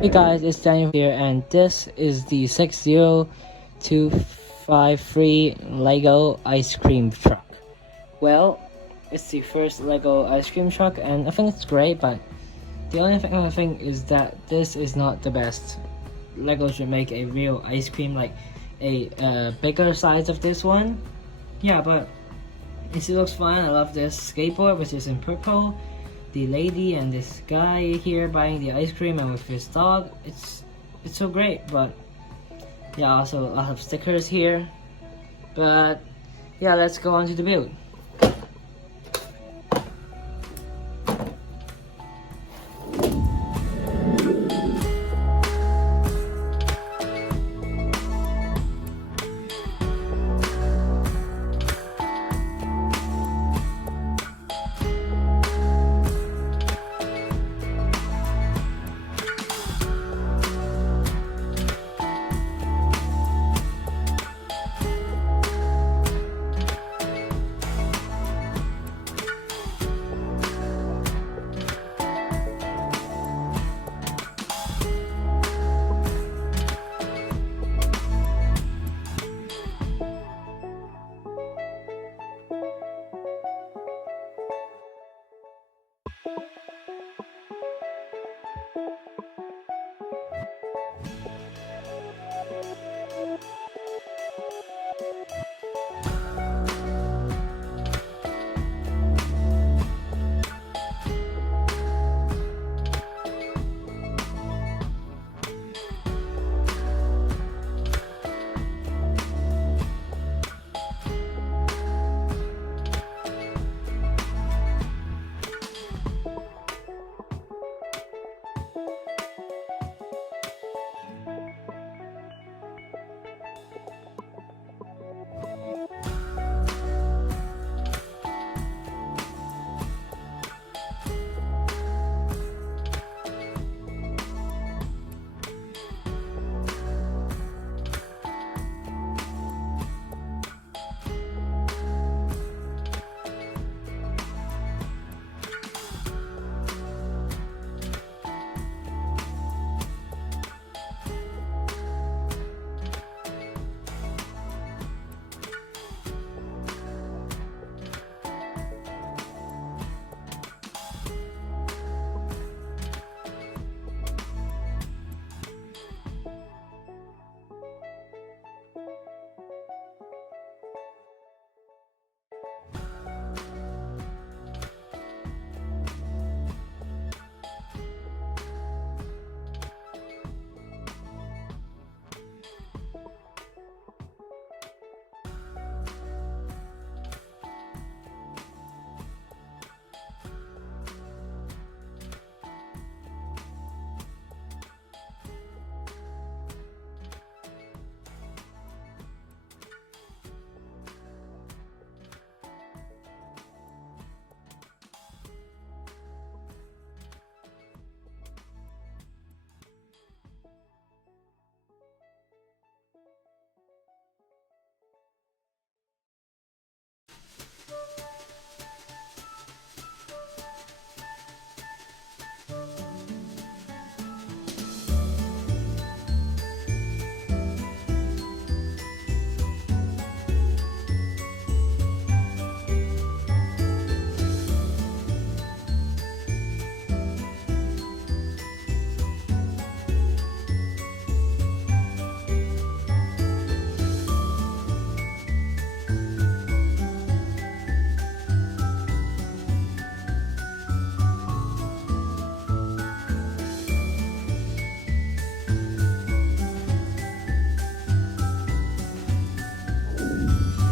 Hey guys, it's Daniel here, and this is the 60253 Lego ice cream truck. Well, it's the first Lego ice cream truck, and I think it's great, but the only thing I think is that this is not the best. Lego should make a real ice cream, like a bigger size of this one. Yeah, but it still looks fun. I love this skateboard, which is in purple. The lady and this guy here buying the ice cream and with his dog. It's so great, but yeah, also a lot of stickers here. But yeah, let's go on to the build.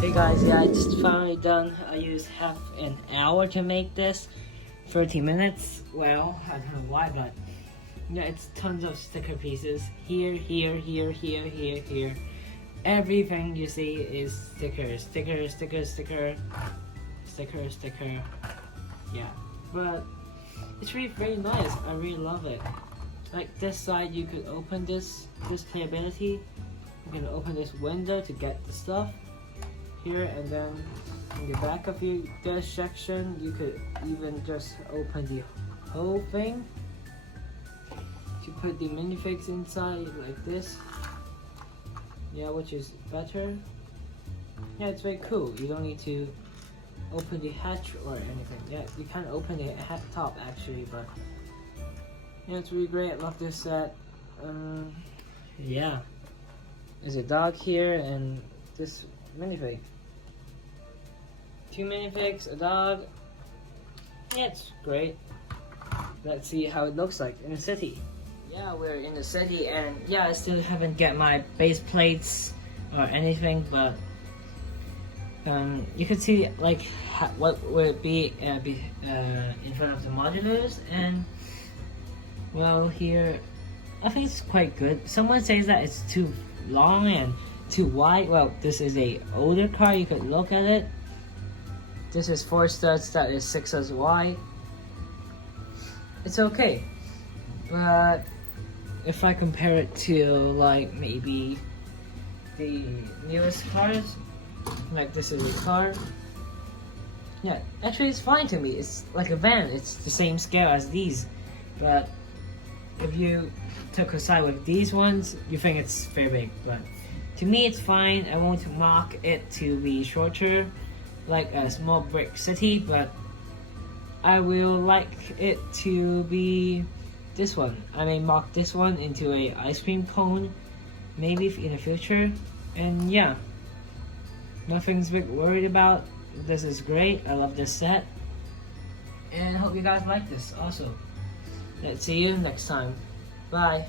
Hey guys, yeah, I just finally done. I used half an hour to make this. 30 minutes. Well, I don't know why, but yeah, it's tons of sticker pieces. Here, here, here, here, here, here. Everything you see is stickers. Sticker, sticker, sticker. Sticker, sticker. Yeah. But it's really very nice. I really love it. Like this side you could open this playability. You can open this window to get the stuff here, and then in the back of this section you could even just open the whole thing to put the minifigs inside like this. Yeah, which is better. Yeah, it's very cool. You don't need to open the hatch or anything. Yeah, you can open the top actually, but yeah, it's really great. I love this set. Yeah, there's a dog here and this minifig. 2 minifigs, a dog. Yeah, it's great. Let's see how it looks like in the city. Yeah, we're in the city, and yeah, I still haven't get my base plates or anything, but you could see like what would be in front of the modulars, and well, here I think it's quite good. Someone says that it's too long and too wide. Well, this is a older car. You could look at it. This is 4 studs. That is 6 studs wide. It's okay, but if I compare it to like maybe the newest cars, like this is a car. Yeah, actually it's fine to me. It's like a van. It's the same scale as these, but if you took a side with these ones, you think it's very big. But to me, it's fine. I won't mock it to be shorter, like a small brick city, but I will like it to be this one. I may mock this one into a ice cream cone, maybe in the future. And yeah, nothing's big worried about. This is great. I love this set, and I hope you guys like this also. Let's see you next time. Bye.